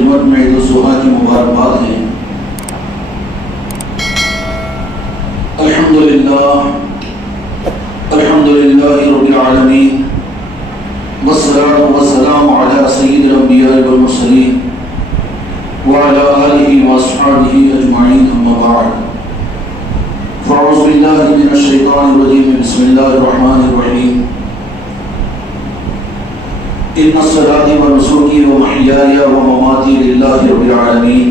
خدمت میں عید الضحیٰ کی مبارکباد ہیں۔ الحمدللہ رب العالمین والصلاة والسلام علی سید الانبیاء والمرسلین وعلی آلہ واصحابہ اجمعین، اما بعد فاعوذ باللہ من الشیطان الرجیم، بسم اللہ الرحمن الرحیم۔ ان الصلاة ونسوکی ومحیای ومماتی للہ رب العالمین۔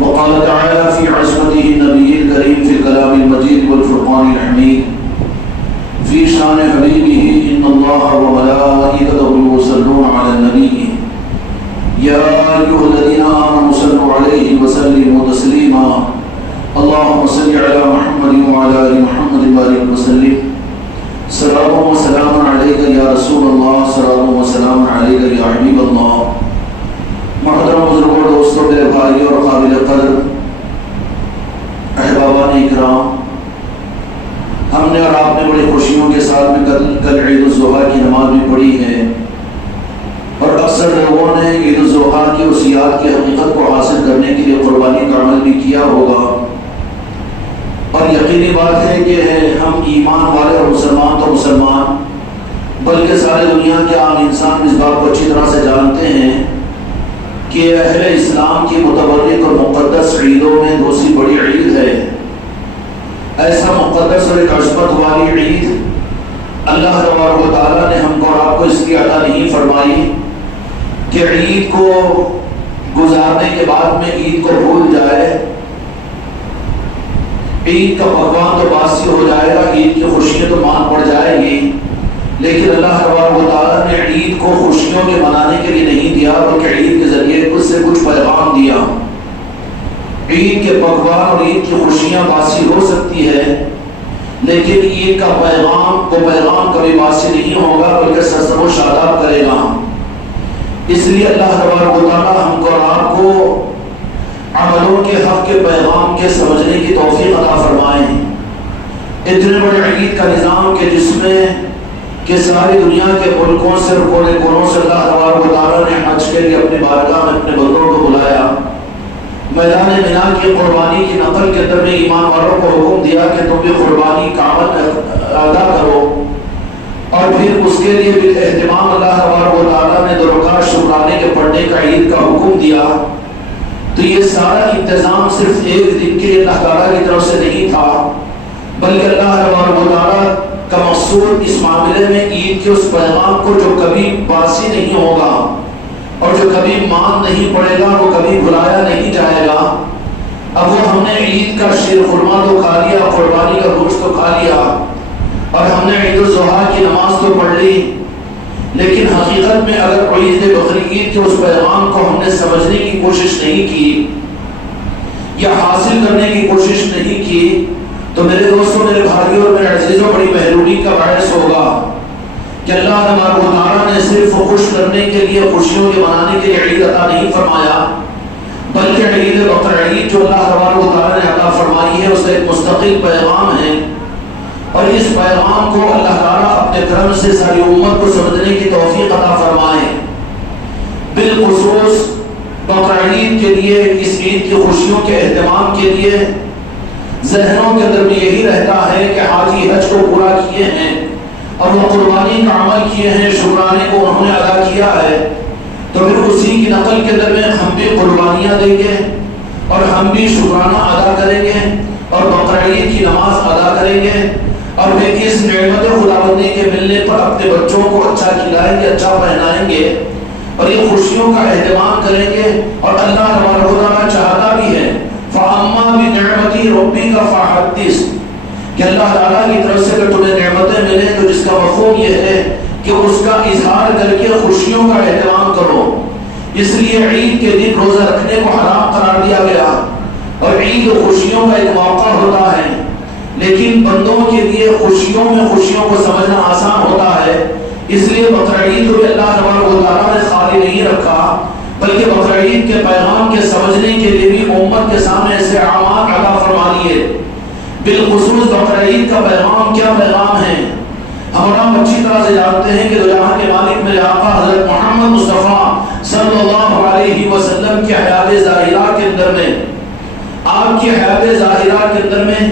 وقال تعالی فی عصمته النبی الکریم فی الکلام المجید والفرقان الحمید فی شان حبیبہ ان اللہ وملائکتہ یصلون علی النبی یا ایھا الذین آمنوا صلوا علیہ وسلموا تسلیما اللهم صل علی محمد وعلی آل محمد وبارک وسلم۔ سلام و سلام علیک یا رسول اللہ، سلام و سلام علیک یا حبیب اللہ۔ محترم بزرگوں، دوستوں، میرے بھائیوں اور قابل قدر احبابان اکرام، ہم نے اور آپ نے بڑی خوشیوں کے ساتھ میں کل عید الضحیٰ کی نماز بھی پڑھی ہے، اور اکثر لوگوں نے عید الضحیٰ کی اس یاد کی حقیقت کو حاصل کرنے کے لیے قربانی کا عمل بھی کیا ہوگا۔ اور یقینی بات ہے کہ ہم ایمان والے اور مسلمان تو مسلمان، بلکہ سارے دنیا کے عام انسان اس بات کو اچھی طرح سے جانتے ہیں کہ اہل اسلام کی متبرک اور مقدس عیدوں میں دوسری بڑی عید ہے۔ ایسا مقدس اور ایک عظمت والی عید اللہ تبارک و تعالیٰ نے ہم کو اور آپ کو اس کی عطا نہیں فرمائی کہ عید کو گزارنے کے بعد میں عید کو بھول جائے، عید کا پکوان تو باسی ہو جائے گا، عید کی خوشیاں تو مان پڑ جائے گی، لیکن اللہ تبارک و تعالیٰ نے عید کو خوشیوں کے منانے کے لیے نہیں دیا، بلکہ عید کے ذریعے کچھ سے کچھ پیغام دیا۔ عید کے پکوان اور عید کی خوشیاں باسی ہو سکتی ہے، لیکن عید کا پیغام کبھی باسی نہیں ہوگا، بلکہ سرسبز و شاداب کرے گا۔ اس لیے اللہ تبارک و تعالیٰ ہم کو اور آپ کو عملوں کے حق کے پیغام کے سمجھنے کی توفیق عطا فرمائیں۔ اتنے بڑے عید کا نظام کہ جس میں کہ ساری دنیا کے ملکوں سے اور کونے کونوں سے اللہ تبارک و تعالیٰ نے حج کے لیے اپنی بارگاہ میں اپنے بندوں کو بلایا۔ میدان مینا کی قربانی کی نقل کے اندر میں ایمان والوں کو حکم دیا کہ تم بھی قربانی کا عمل ادا کرو، اور پھر اس کے لیے بالاہتمام اللہ تبارک و تعالیٰ نے دو رکعت شکرانے کے پڑھنے کا عید کا حکم دیا۔ تو یہ سارا انتظام صرف ایک دن کے لیے اللہ تعالیٰ کی طرف سے نہیں تھا، بلکہ اللہ تبارک و تعالیٰ کا مقصود اس معاملے میں عید کے اس پیغام کو جو کبھی باسی نہیں ہوگا اور جو کبھی مان نہیں پڑے گا، وہ کبھی بھلایا نہیں جائے گا۔ اب وہ ہم نے عید کا شیر خرما تو کھا لیا، قربانی کا گوشت تو کھا لیا، اور ہم نے عید الضحیٰ کی نماز تو پڑھ لی، لیکن حقیقت میں اگر عید بقرعید کے اس پیغام کو ہم نے سمجھنے کی کوشش نہیں کی یا حاصل کرنے کی کوشش نہیں کی، تو میرے دوستوں، میرے بھائیوں اور میرے عزیزوں، بڑی محرومی کا باعث ہوگا کہ اللہ تبارک و تعالیٰ نے صرف خوش کرنے کے لیے، خوشیوں کے منانے کے لیے عید عطا نہیں فرمایا، بلکہ عید بقرعید جو اللہ تبارک و تعالیٰ نے عطا فرمائی ہے اس کا ایک مستقل پیغام ہے، اور اس پیغام کو اللہ تعالیٰ اپنے کرم سے ساری امت کو سمجھنے کی توفیق عطا فرمائے۔ بالخصوص بقرعید کے لیے، اس عید کی خوشیوں کے اہتمام کے لیے ذہنوں کے اندر بھی یہی رہتا ہے کہ حاجی حج کو پورا کیے ہیں اور وہ قربانی کا عمل کیے ہیں، شکرانے کو انہوں نے ادا کیا ہے، تو پھر اسی کی نقل کے اندر میں ہم بھی قربانیاں دیں گے اور ہم بھی شکرانہ ادا کریں گے اور بقرعید کی نماز ادا کریں گے، اور پھر اس نعمت خداوندی کے ملنے پر اپنے بچوں کو اچھا کھلائیں گے، اچھا پہنائیں گے، اور یہ خوشیوں کا اہتمام کریں گے۔ اور اللہ تبارک و تعالیٰ چاہتا بھی ہے فَأَمَّا بِنِعْمَتِ رَبِّكَ فَحَدِّثْ، کہ اللہ تعالیٰ کی طرف سے اگر تمہیں نعمتیں ملیں تو جس کا مفہوم یہ ہے کہ اس کا اظہار کر کے خوشیوں کا اہتمام کرو۔ اس لیے عید کے دن روزہ رکھنے کو حرام قرار دیا گیا، اور عید خوشیوں کا ایک موقع ہوتا ہے، لیکن بندوں کے لیے خوشیوں میں خوشیوں کو سمجھنا آسان ہوتا ہے۔ اس لیے بقرعید کو اللہ تبارک و تعالیٰ نے خالی نہیں رکھا، بلکہ بقرعید کے پیغام کے سمجھنے کے لیے بھی امت کے سامنے ایسے اعمال عطا فرما دیے۔ بالخصوص بقرعید کا پیغام کیا پیغام ہے؟ ہم اچھی طرح سے جانتے ہیں کہ دو جہاں کے مالک میرے آقا حضرت محمد مصطفیٰ صلی اللہ علیہ کی حیات ظاہرہ کے اندر میں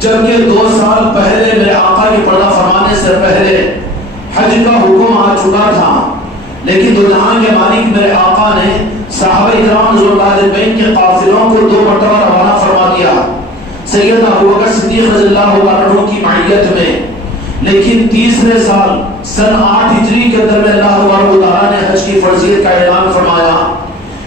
جبکہ 2 سال پہلے میرے آقا کے پردہ فرمانے سے پہلے حج کا حکم آ چکا تھا، لیکن دو جہاں کے مالک میرے آقا نے صحابہ کرام رضی اللہ عنہم کے قافلوں کو 2 مرتبہ روانہ فرما دیا سیدنا ابوبکر صدیق رضی اللہ عنہ کی معیت میں، لیکن تیسرے سال سن 8 ہجری کے اندر میں اللہ تبارک و تعالیٰ نے حج کی فرضیت کا اعلان فرمایا،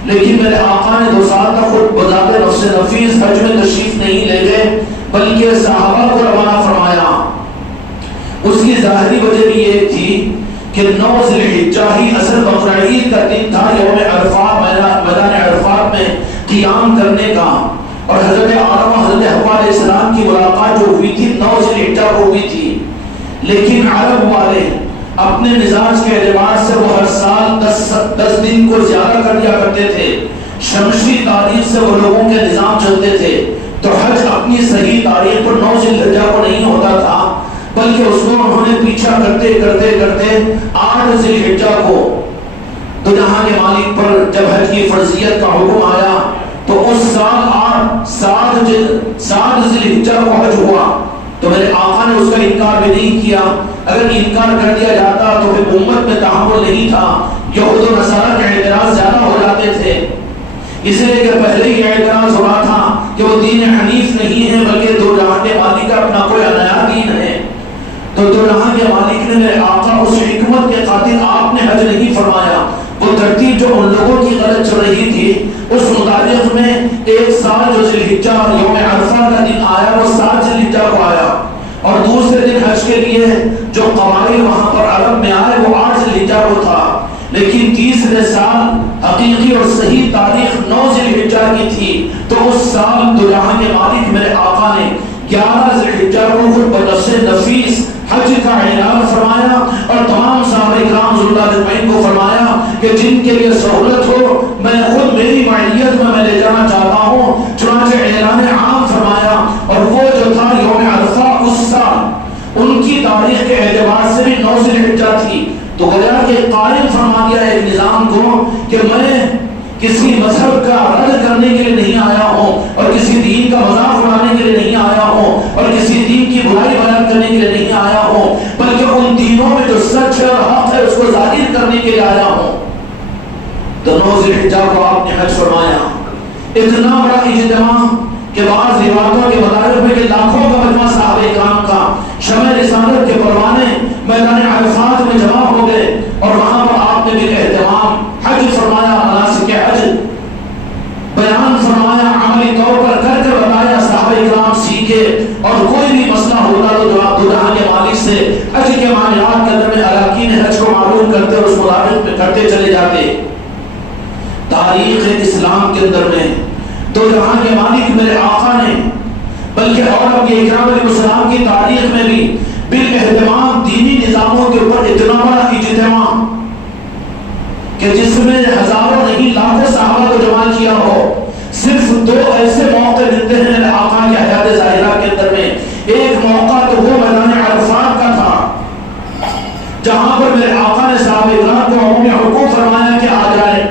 لیکن میرے آقا نے 2 سال تک خود بذات نفس نفیس حج میں تشریف نہیں لے گئے بلکہ صحابہ کو روانہ فرمایا۔ اس کی ظاہری وجہ بھی یہ تھی کہ 9 ذی الحجہ ہی اصل بقرہ عید کا دن تھا، یوم عرفات میدان عرفات میں قیام کرنے کا، اور حضرت آدم و حضرت حوا علیہ السلام کی ملاقات جو ہوئی تھی 9 ذی الحجہ کو ہوئی تھی، لیکن عرب والے اپنے مزاج کے اعتبار سے وہ ہر سال 10 دن کو زیادہ کر دیا کرتے تھے، شمسی تاریخ سے وہ لوگوں کے نظام چلتے تھے، تو حج اپنی صحیح تاریخ پر 9 ذی الحجہ کو نہیں ہوتا تھا بلکہ اس کو انہوں نے پیچھا کرتے کرتے کرتے 8 ذی الحجہ کو دو جہاں کے مالک پر جب حج کی فرضیت کا حکم آیا تو اس سال 7 ذی الحجہ کو حج ہوا، تو میرے آقا نے اس کا انکار بھی نہیں کیا۔ اگر انکار کر دیا جاتا تو پھر امت میں تحمل نہیں تھا، یہود و نصارہ کے اعتراض زیادہ ہو جاتے تھے، اس لیے کہ پہلے ہی اعتراض ہو رہا تھا کہ وہ دین حنیف نہیں ہے بلکہ دو جہاں کے مالک کا اپنا کوئی نیا دین ہے۔ تو دو جہاں کے مالک نے میرے آقا اس حکمت کے خاطر آپ نے حج نہیں فرمایا، وہ ترتیب جو ان لوگوں کی غلط چل رہی تھی اس مطابق میں ایک سال جو ذی الحجہ یوم عرفہ کا دن آیا وہ 7 ذی الحجہ کو آیا، اور دوسرے دن حج کے لیے جو قبائل وہاں پر عرب میں آئے وہ 8 ذی الحجہ کو تھا، لیکن تیسرے سال حقیقی اور صحیح تاریخ 9 ذی الحجہ کی تھی، تو اس سال دو جہاں کے مالک میرے آقا نے 11 ذی الحجہ کو خود بنفس نفیس حج کا اعلان فرمایا، اور تمام صحابہ کرام رضی اللہ عنہم کو فرمایا کہ جن کے لیے سہولت ہو میں خود میری معیت میں لے جانا چاہتا ہوں، چنانچہ اعلان عام فرمایا، اور وہ جو تھا یوم عرفہ اس سال ان کی تاریخ کے اعتبار سے بھی 9 ذی الحجہ تھی، تو گویا کہ قائم فرما دیا ایک نظام کو کہ میں کسی مذہب کا رد کرنے کے لیے نہیں آیا ہوں، اور کسی دین کا مذاق اڑانے کے لیے نہیں آیا ہوں، اور کسی دین کی برائی بیان کرنے کے لیے نہیں آیا ہوں، بلکہ ان دینوں میں جو سچ ہے اور حق ہے اس کو ظاہر کرنے کے لیے آیا ہوں۔ تو 9 ذی الحجہ کو آپ نے حج فرمایا، اتنا بڑا اجتماع کہ بعض روایتوں کے مطابق میں کہ لاکھوں کا مجمع صحابہ کرام کا شمع رسالت کے پروانے میدان عرفات میں جمع ہو گئے، اور وہاں پر آپ نے بھی اہتمام حج فرمایا، مناسک حج بیان فرمایا، عملی طور پر کر کے بتایا، صحابہ کرام سیکھے، اور کوئی بھی مسئلہ ہوتا تو دو جہاں کے مالک سے حج کے معاملات کے اندر میں اراکین حج کو معلوم کرتے اور اس مطابق میں کرتے چلے جاتے۔ تاریخ اسلام کے اندر میں دو جہاں کے مالک میرے آقا نے بلکہ اور اب یہ اکرام علیہ السلام کی تاریخ میں بھی بالاہتمام دینی نظاموں کے اوپر اتنا بڑا اجتماع کہ جس میں ہزاروں نہیں لاکھوں صحابہ کو جمع کیا ہو، صرف 2 ایسے موقع ملتے ہیں میرے آقا کی حیات ظاہرہ کے اندر میں۔ ایک موقع تو وہ میدان عرفات کا تھا جہاں پر میرے آقا نے صحابہ کرام کو عمومی حکم فرمایا کہ آ جائے،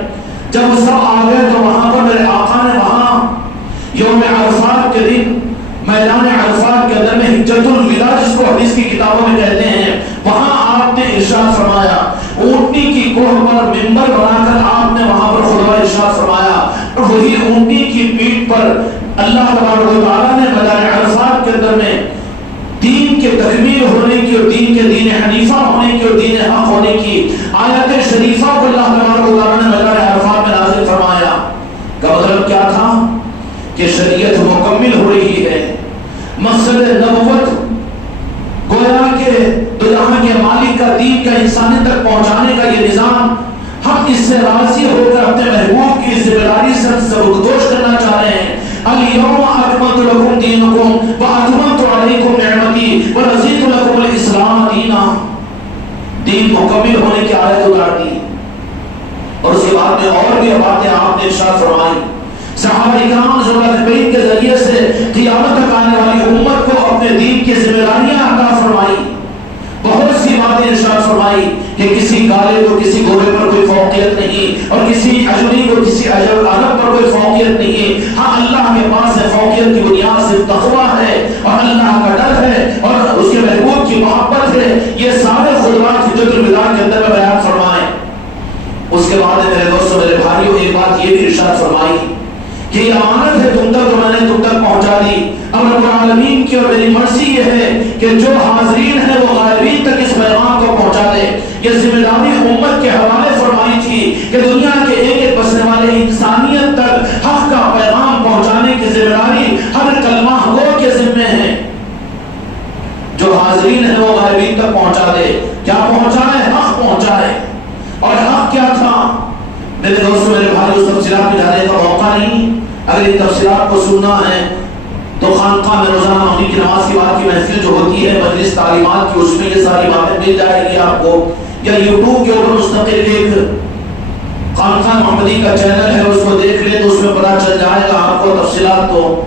جب سب آ گئے تو وہاں پر میرے آقا نے وہاں یوم عرفات کے دن میدان عرفات کے اندر میں حجۃ الوداع جس کو حدیث کی کتابوں میں کہتے ہیں، وہاں آپ نے ارشاد فرمایا، اونٹنی کی کوہ پر منبر بنا کر آپ نے وہاں پر خطبہ ارشاد فرمایا، اور وہی اونٹنی کی پیٹھ پر اللہ تبارک و تعالیٰ نے میدان عرفات کے اندر میں دین کے تکمیل ہونے کی اور دین کے دین حنیفہ ہونے کی اور دین حق ہونے کی آیت شریفہ کو اللہ تبارک و تعالیٰ نے میدان عرفات میں نازل فرمایا۔ کا مطلب کیا تھا کہ شریعت مکمل ہو رہی ہے، مقصد نبوت گویا کہ دو جہاں کے مالک کا دین کا انسانی تک پہنچانے کا یہ نظام، ہم اس سے راضی ہو کر اپنے محبوب کی ذمہ داری سے سبکدوش کرنا چاہ رہے ہیں۔ الیوم اکملت لکم دینکم واتممت علیکم نعمتی ورضیت لکم الاسلام دینا، دین مکمل ہونے کی آیت اتار دی، اور اس کے بعد میں اور بھی باتیں آپ نے ارشاد فرمائی۔ صحابہ کرام رضی اللہ عنہم کے ذریعے سے قیامت تک آنے والی امت کو اپنے دین کی ذمہ داریاں عطا فرمائی، بہت سی باتیں ارشاد فرمائی کہ کسی کالے کو کسی گورے پر کوئی فوقیت نہیں، اور کسی اجمی کو کسی عرب پر کوئی فوقیت نہیں، ہاں اللہ کے پاس ہے وجل کی بنیاد صرف تقویٰ ہے اور اللہ کا ڈر ہے اور اس کے محبوب کی محبت ہے. یہ سارے خطبات حجت الوداع کے اندر میں بیان فرمائے. اس کے بعد میرے دوستوں میرے بھائیوں ایک بات یہ بھی ارشاد فرمائی کہ یہ امانت ہے تم تک تو میں نے تم تک پہنچا دی. اب رب العالمین کی اور میری مرضی یہ ہے کہ جو حاضرین ہیں وہ غائبین تک اس پیغام کو پہنچا دے. یہ ذمہ داری امت کے حوالے فرمائی تھی کہ دنیا کے ایک ایک بسنے والے انسانیت تک حق کا پیغام پہنچانے کی ذمہ داری ہر کلمہ گو کے ذمے ہے. جو حاضرین ہیں وہ غائبین تک پہنچا دے. کیا پہنچائے؟ حق پہنچائے. اور حق کیا تھا میرے دوستوں میرے بھائی؟ اس تفصیلات میں جانے کا موقع نہیں. اگر ان تفصیلات کو سننا ہے تو خانقاہ میں روزانہ مغرب کی نماز کے بعد کی محفل جو ہوتی ہے مجلس تعلیمات کی، اس میں یہ ساری باتیں مل جائے گی آپ کو. یا یوٹیوب کے اوپر مستقل ایک خانقاہ محمدی کا چینل ہے، اس کو دیکھ لیں تو اس میں پتہ چل جائے گا آپ کو تفصیلات. تو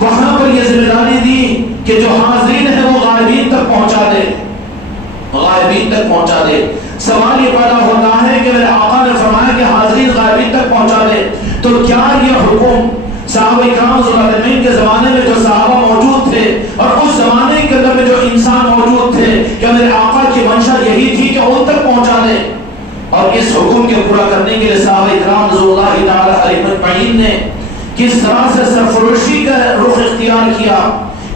وہاں پر یہ ذمہ داری دی کہ جو حاضرین ہیں وہ غائبین تک پہنچا دے. غائبین تک پہنچا دے. سوال یہ پیدا ہوتا ہے کہ میرے آقا نے فرمایا کہ حاضرین غائبین تک پہنچا دے، تو کیا یہ حکم صحابہ کرام رضی اللہ عنہم کے زمانے میں جو صحابہ موجود تھے اور اس زمانے کے اندر میں جو انسان موجود تھے، کیا میرے آقا کی منشا یہی تھی کہ ان تک پہنچا دے؟ اور اس حکم کے پورا کرنے کے لیے صحابہ کرام رضی اللہ تعالی علیہم اجمعین نے کس طرح سے سرفروشی کا رخ اختیار کیا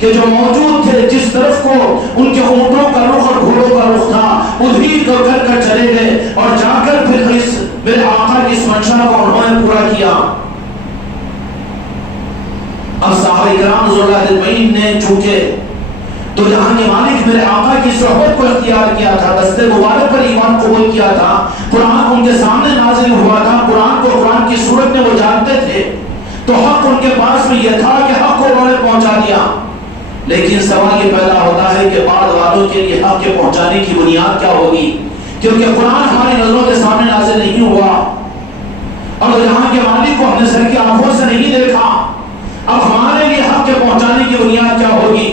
کہ جو موجود تھے جس طرف کو ان کے اونٹوں کا رخ اور گھوڑوں کا رخ تھا ادھری کو کر چلے گئے اور جا کر پھر اس میرے آقا کی اس منشا کو انہوں نے پورا کیا. اب صحابہ کرام رضی اللہ اجمعین نے چونکہ تو جہاں کے مالک میرے آقا کی صحبت کو اختیار کیا تھا، دست مبارک پر ایمان قبول کیا تھا، قرآن ان کے سامنے نازل ہوا تھا، قرآن کو قرآن کی صورت میں وہ جانتے تھے، تو حق ان کے پاس میں یہ تھا کہ حق کو انہوں نے پہنچا دیا. لیکن سوال یہ پیدا ہوتا ہے کہ بعد والوں کے لیے حق کے پہنچانے کی بنیاد کیا ہوگی؟ کیونکہ قرآن ہماری نظروں کے سامنے نازل نہیں ہوا اور جہاں کے مالک کو ہم نے سر کی آنکھوں سے نہیں دیکھا. اب ہمارے لیے حق کے پہنچانے کی بنیاد کیا ہوگی؟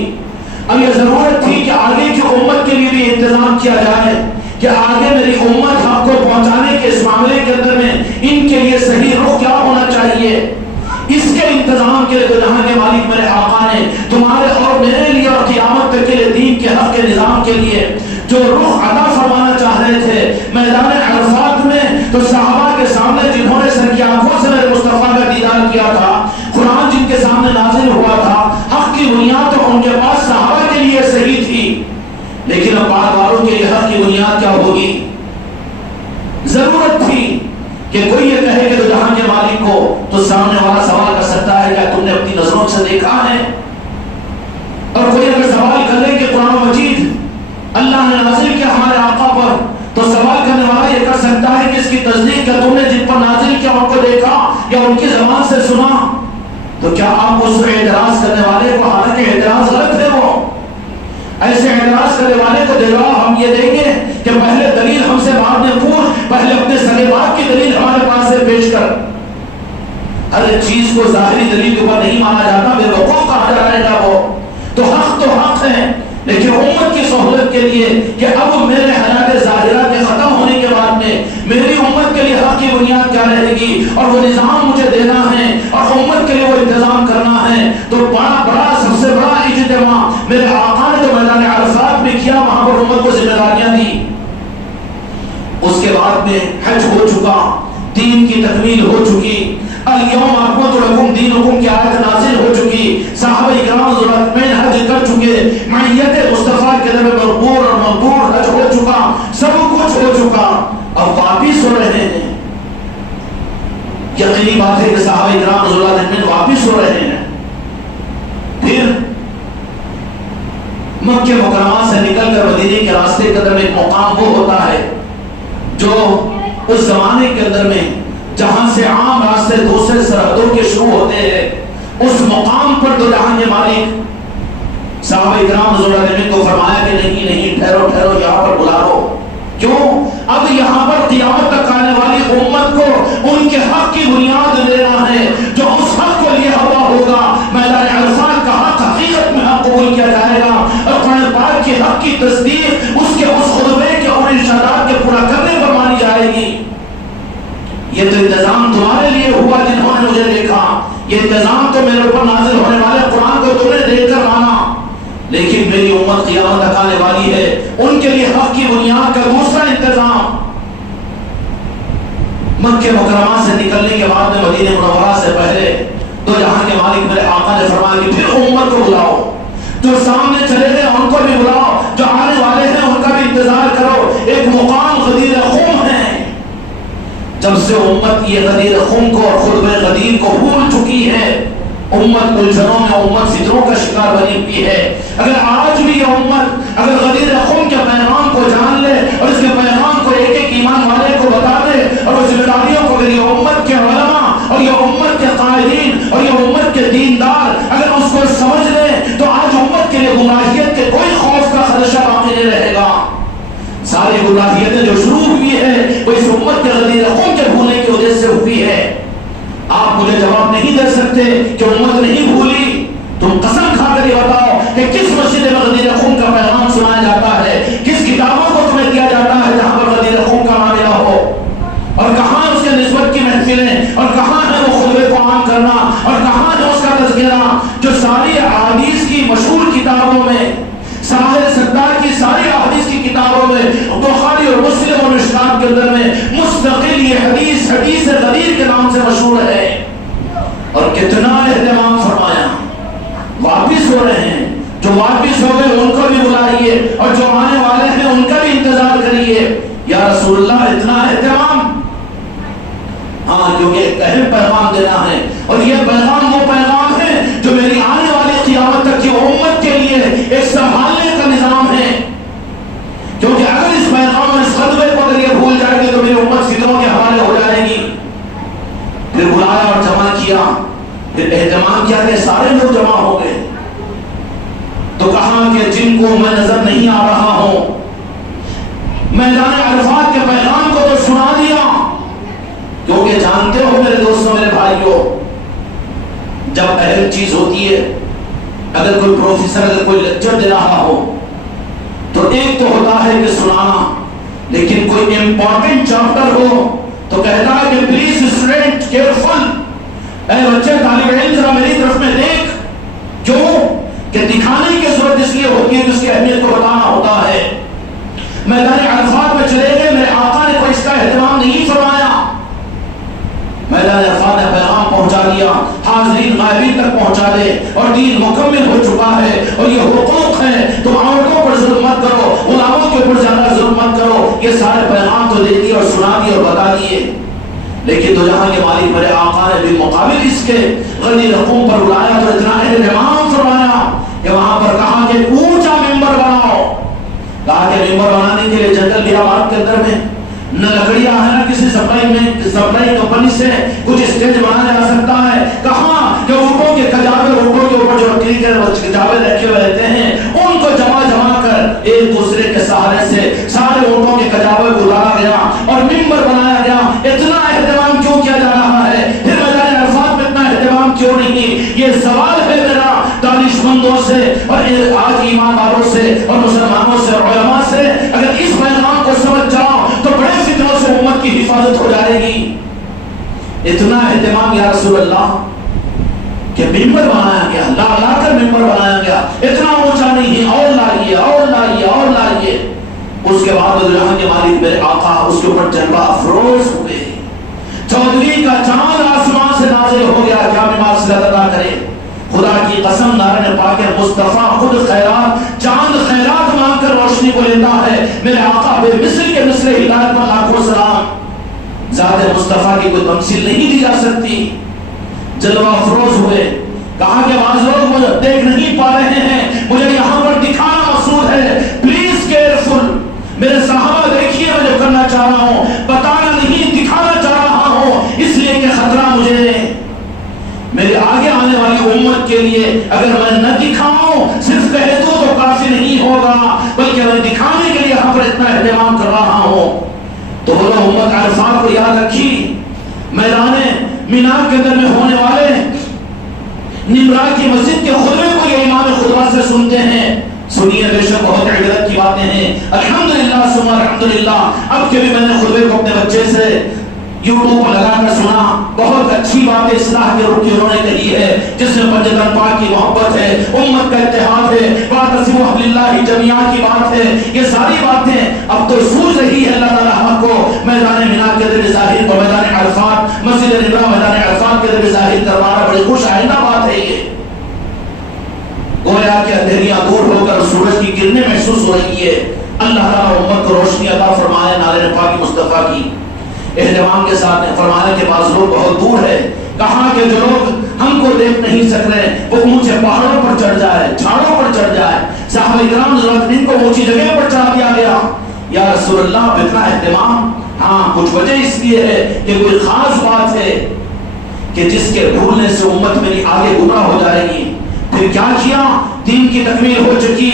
اب یہ ضرورت تھی کہ آگے کی امت کے لیے بھی انتظام کیا جائے کہ آگے میری امت حق کو پہنچانے کے اس معاملے کے اندر میں ان کے لیے صحیح رخ کیا ہونا چاہیے. اس کے انتظام کے لیے جہاں کے مالک میرے آقا نے تمہارے اور میرے لیے اور قیامت تک کے لیے دین کے حق کے نظام کے لیے جو رخ عطا فرمانا چاہ رہے تھے میدان عرفات میں، تو صحابہ کے سامنے جنہوں نے سر کی آنکھوں سے میرے مصطفیٰ کا دیدار کیا تھا، قرآن جن کے سامنے نازل ہوا تھا، حق کی بنیاد تو ان کے پاس صحابہ کے لیے صحیح تھی. لیکن اب بعد والوں کے لیے حق کی بنیاد کیا ہوگی؟ ضرورت تھی کہ کوئی یہ کہے کہ تو جہاں کے مالک کو، تو سامنے والا سوال کر سکتا ہے کیا تم نے اپنی نظروں سے دیکھا ہے؟ اور کوئی اگر سوال کرے کہ قرآن مجید اللہ نے نازل کیا ہمارے آقا پر، تو سوال کرنے والا یہ کر سکتا ہے کہ اس کی تصدیق کیا تم نے جن پر نازل کیا ان کو دیکھا یا ان کی زبان سے سنا؟ تو کیا آپ اس پہ اعتراض کرنے والے کو، حالانکہ اعتراض غلط ہے، وہ ایسے اعتراض کرنے والے کو جواب ہم یہ دیں گے کہ پہلے دلیل ہم سے بعد میں پوچھ، پہلے اپنے سگے باپ کی دلیل ہمارے پاس سے پیش کر. ہر ایک چیز کو ظاہری دلیل کے اوپر نہیں مانا جاتا، بے وقوف کہا جائے گا. وہ تو حق ہے، لیکن امت کی سہولت کے لیے کہ اب میرے حیات ظاہرہ کے ختم ہونے کے بعد میں میری امت کے لیے حق کی بنیاد کیا رہے گی اور وہ نظام مجھے دینا ہے اور امت کے لیے وہ انتظام کرنا ہے. تو بڑا سب سے بڑا اجتماع میرے آقا نے جو میدان عرفات میں کیا، وہاں پر امت کو ذمہ داریاں دی. اس کے بعد میں حج ہو چکا، دین کی تکمیل ہو چکی، الیوم اکملت لکم دینکم کی آیت نازل ہو چکی، صحابہ کرام ضرورتمین حج کر چکے، معیت مصطفیٰ کے در مقبول اور مقبول حج ہو چکا، سب کچھ ہو چکا. اب واپس ہو رہے ہیں. یقینی بات ہے کہ صحابہ کرام ضرورتمین واپس ہو رہے ہیں. پھر مکہ مکرمہ سے نکل کر مدینے کے راستے کے اندر ایک مقام وہ ہوتا ہے جو اس زمانے کے اندر میں جہاں سے عام راستے دوسرے سرحدوں کے شروع ہوتے ہیں، اس مقام پر تو جہاں کے مالک صحابہ کرام رضی اللہ عنہم کو فرمایا کہ نہیں ٹھہرو یہاں پر بلا لو. کیوں؟ اب یہاں پر قیامت تک آنے والی امت کو ان کے حق کی بنیاد دینا ہے. جو اس حق کو لیے ہوا ہوگا، میدان عرفات کا حق حقیقت میں حق قبول کیا جائے گا اور قرآن پاک کی حق کی تصدیق اس خطبے کے اور ارشادات کے پورا کرنے پر مانی جائے گی. یہ تو انتظام تمہارے لیے ہوا جنہوں نے مجھے دیکھا، یہ انتظام تو میرے اوپر نازل ہونے والے قرآن کو تم نے دیکھ کر مانا، لیکن میری امت قیامت تک آنے والی ہے، ان کے لیے حق کی بنیاد کا دوسرا انتظام۔ مکہ مکرمہ سے نکلنے کے بعد میں مدینہ منورہ سے پہلے تو جہاں کے مالک میرے آقا نے فرمایا کہ پھر امت کو بلاؤ، جو سامنے چلے گئے ان کو بھی بلاؤ، جو آنے والے ہیں ان کا بھی انتظار کرو۔ ایک مقام غدیر خم ہے، جب سے امت یہ غدیر خم کو اور خطبہ غدیر کو بھول چکی ہے، امت الجھنوں میں، امت فطروں کا شکار بنی ہوئی ہے۔ اگر آج بھی یہ امت اگر غدیر خم کے پیغام کو جان لے اور اس کے پیغام کو ایک ایک ایمان والے کو بتا دے، اور اس ذمہ داریوں کو اگر یہ امت کے علماء اور یہ امت کے قائدین اور یہ امت کے دیندار اگر اس کو سمجھ لیں، تو آج امت کے لیے گمراہیت کے کوئی خوف کا خدشہ باقی نہیں رہے گا۔ ساری گمراہیتیں جو شروع ہوئی ہے وہ اس امت کے غدیر خم کے بھولنے کی وجہ سے ہوئی ہے۔ آپ مجھے جواب نہیں دے سکتے کہ امت نہیں بھولی، تم قسم کھا کر یہ بتاؤ کہ کس مسجد میں غدیر خم کا پیغام سنایا جاتا ہے، کس کتابوں کو تمہیں دیا جاتا ہے جہاں پر غدیر خم کا معاملہ ہو، اور کہاں اس کے نسبت کی محفلیں، اور کہاں ہے وہ خطبے کو عام کرنا، اور کہاں ہے اس کا تذکرہ۔ جو ساری احادیث کی مشہور کتابوں میں، ساحر ستار کی ساری احادیث کی کتابوں میں، بخاری اور مسلم اور مشکات کے اندر میں مستقل یہ حدیث حدیث غدیر کے نام سے مشہور ہے، اور کتنا اہتمام فرمایا۔ واپس ہو رہے ہیں، جو واپس ہو گئے ان کو بھی بلائیے، اور جو آنے والے ہیں ان کا بھی انتظار کریے۔ یا رسول اللہ اتنا اہتمام؟ ہاں، کیونکہ ایک اہم پیغام دینا ہے، اور یہ پیغام وہ پیغام ہے جو میری آنے والی قیامت تک کی امت کے لیے ایک سنبھالنے کا نظام ہے۔ کیونکہ اگر اس پیغام اور اس خطبے کو اگر یہ بھول جائے گی تو میری امت فطروں کے حوالے ہو جائے گی۔ پھر بلایا اور جمع کیا، پھر اہتمام کیا کہ سارے لوگ جمع ہو گئے، تو کہا کہ جن کو میں نظر نہیں آ رہا ہوں، میدان عرفات کے پیغام کو تو سنا دیا، کیونکہ جانتے ہو میرے دوستوں، میرے بھائیوں، جب اہم چیز ہوتی ہے، اگر کوئی پروفیسر اگر کوئی لیکچر دے رہا ہو تو ایک تو ہوتا ہے کہ سنانا، لیکن کوئی امپورٹنٹ چیپٹر ہو تو کہتا ہے کہ پلیز اسٹوڈنٹ کیئرفل، اے بچے طالب علم ذرا میری طرف میں دیکھ۔ کیوں کہ دکھانے کی ضرورت اس لیے ہوتی ہے کہ اس کی اہمیت کو بتانا ہوتا ہے۔ میدان عرفات میں چلے گئے، میرے آقا نے کوئی اس کا اہتمام نہیں فرمایا، میدان عرفات نے پیغام پہنچا دیا، حاضرین غائبین تک پہنچا دے، اور دین مکمل ہو چکا ہے، اور یہ حقوق ہے، تم عورتوں پر ظلم مت کرو، غلاموں کے اوپر زیادہ ظلم مت کرو، یہ سارے پیغام تو دے دیے اور سنا دیے اور بتا دیے۔ لیکن تو جہاں کے مالک میرے آقا نے بھی مقابل اس کے غدیر خم پر بلایا تو اتنا اہتمام فرمایا کہ وہاں پر کہا کہ اونچا ممبر بناؤ۔ کہا کہ ممبر بنانے کے لیے جنگل بیابان کے اندر میں نہ لکڑیاں ہیں، نہ کسی سپلائی کمپنی سے کچھ اسٹیج بنایا جا سکتا ہے۔ کہاں کہ اونٹوں کے کجاوے، اونٹوں کے اوپر جو لکڑی کے کجاوے رکھے ہوئے رہتے ہیں، ان کو جمع کر ایک دوسرے کے سہارے سے سارے اونٹوں کے کجاوے کو لایا گیا اور ممبر بنایا گیا۔ اتنا اہتمام کیوں کیا جا رہا ہے؟ پھر میدان عرفات میں اتنا اہتمام کیوں نہیں؟ یہ سوال ہے میرا دانش مندوں سے اور آج ایمان والوں سے اور مسلمانوں سے اور علماء سے۔ اگر اس پیغام کو سمجھ جاؤ تو بڑے فطروں سے امت کی حفاظت ہو جائے گی۔ اتنا اہتمام یا رسول اللہ کہ ممبر بنایا گیا، لا کر ممبر بنایا گیا، اتنا اونچا نہیں، اور لائیے اور لائیے اور لائیے۔ اس کے بعد جہاں کے مالک میرے آقا اس کے اوپر جلوہ افروز ہوئے، چودھری کا چاند آسمان سے نازل ہو گیا۔ کیا نماز ادا کرے؟ خدا کی قسم، نارن پاک مصطفیٰ خود خیرات، چاند خیرات مانگ کر روشنی کو لیتا ہے۔ میرے آقا بے مثل کے مثل ہدایت پر لاکھوں سلام۔ ذات مصطفیٰ کی کوئی تمثیل نہیں دی جا سکتی۔ جلوہ افروز ہوئے، کہا کہ بعض لوگ مجھے دیکھ نہیں پا رہے ہیں، مجھے یہاں پر دکھانا مقصود ہے، پلیز کیئرفل، میرے صحابہ دیکھیے میں جو کرنا چاہ رہا ہوں، بتانا نہیں دکھانا چاہ رہا ہوں، اس لیے کہ خطرہ مجھے میرے آگے آنے والی امت کے لیے اگر میں نہ دکھاؤں، صرف کہہ دوں تو کافی نہیں ہوگا، بلکہ میں دکھانے کے لیے یہاں پر اتنا اہتمام کر رہا ہوں۔ تو بولو امت عرفات کو یاد رکھی، میدان مینا کے اندر میں ہونے والے نمرا کی مسجد کے خطبے کو یہ امام خطبہ سے سنتے ہیں۔ سنیے، بے شک بہت عبرت کی باتیں ہیں، الحمدللہ ثم الحمدللہ۔ اب کے بھی میں نے خطبے کو اپنے بچے سے یوٹیوب پر لگا کر سنا، بہت اچھی بات اصلاح کے رخ کی انہوں نے کہی ہے، جس میں پنجتن پاک کی محبت ہے، امت کا اتحاد ہے، واعتصموا بحبللہ جمیعا کی بات ہے، یہ ساری باتیں اب تو سوج رہی ہے اللہ تعالیٰ حق کو میدان مینا کے ذریعے ظاہر، تو میدان عرفات مسجد نبوی میدان عرفات کے ذریعے ظاہر کروانا بڑی خوش آئندہ بات ہے۔ یہ گویا کہ اندھیریاں دور ہو کر سورج کی کرنیں محسوس ہو رہی ہے۔ اللہ تعالیٰ امت کو روشنی عطا فرمائے، نالے پاکی مصطفیٰ کی اہتمام کے ساتھ نے فرمایا کہ بعض لوگ بہت دور ہے، کہاں کہ جو لوگ ہم کو دیکھ نہیں سک رہے وہ اونچے پہاڑوں پر چڑھ جائے، جھاڑوں پر چڑھ جائے۔ صحابہ کرام رضوان کو اونچی جگہ پر چڑھا دیا گیا۔ یا رسول اللہ اتنا اہتمام؟ ہاں کچھ وجہ اس لیے ہے کہ کوئی خاص بات ہے کہ جس کے بھولنے سے امت میری آگے گمراہ ہو جائے گی۔ پھر کیا کیا؟ دین کی تکمیل ہو چکی،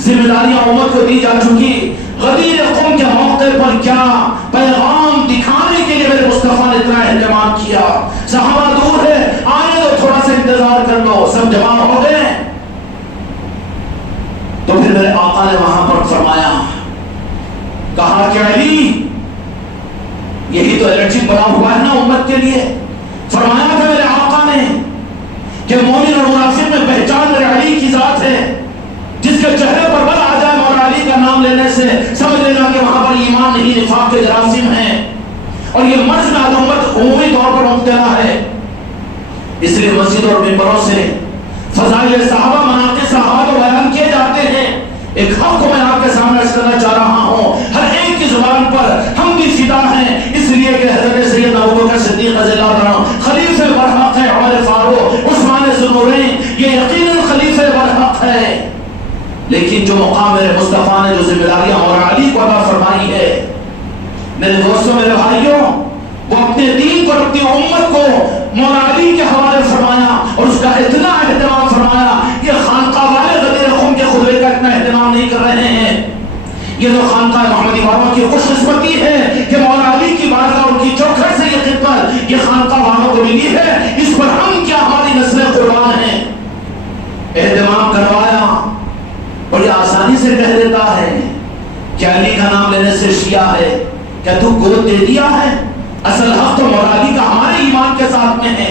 ذمہ داریاں امت کو دی جا چکی، غدیر قوم کے موقع پر کیا پیغام دکھانے کے لیے میرے مصطفیٰ نے اتنا اہتمام کیا۔ صحابہ دور ہے، آنے دو، تھوڑا سا انتظار کر لو، سب جمع ہو گئے۔ تو پھر میرے آقا نے وہاں پر فرمایا، کہا کہ علی یہی تو الرجی بنا ہوا ہے نا امت کے لیے۔ فرمایا تھا میرے آقا نے کہ مومن اور منافق میں پہچان میرے علی کی ذات ہے، جس کے چہرے پر بل آ جائے مولا علی کا نام لینے سے سمجھ لینا کہ وہاں پر ایمان نہیں، نفاق کے جراثیم ہیں، اور یہ مرض میں آج امت عمومی طور پر مبتلا ہے۔ اس لیے مسجد اور ممبروں سے فضائل صحابہ، مناقب صحابہ کو بیان کیے جاتے ہیں۔ ایک حق کو میں آپ کے سامنے عرض کرنا چاہ رہا ہوں، ہر ایک کی زبان پر ہم بھی فدا ہیں، اس لیے کہ حضرت سیدنا ابوبکر صدیق رضی اللہ عنہ خلیفہ برحق ہے، عمر فاروق، عثمان ذو النورین، یہ یقیناً خلیفہ برحق ہے۔ لیکن جو مقام میرے مصطفیٰ نے، جو ذمہ داریاں مولا علی کو عطا فرمائی ہے، میرے دوستوں، میرے بھائیوں، وہ اپنے دین کو، اپنی امت کو مولا علی کے حوالے فرمایا اور اس کا اتنا اہتمام فرمایا۔ یہ خانقاہ والے غدیر قوم کے خطبے کا اتنا اہتمام نہیں کر رہے ہیں۔ یہ تو خانقاہ محمدی والوں کی خوش قسمتی ہے کہ مولا علی کی بارگاہ ان کی چوکھٹ سے یہ خدمت یہ خانقاہ والوں کو ملی ہے۔ اس پر ہم کیا، ہماری نسلیں قربان ہیں۔ اہتمام کروایا، بڑی آسانی سے کہہ دیتا ہے کہ علی کا نام لینے سے شیعہ ہے، کیا تو گود دے دیا ہے؟ اصل حق تو مولا علی کا ہمارے ایمان کے ساتھ میں ہے۔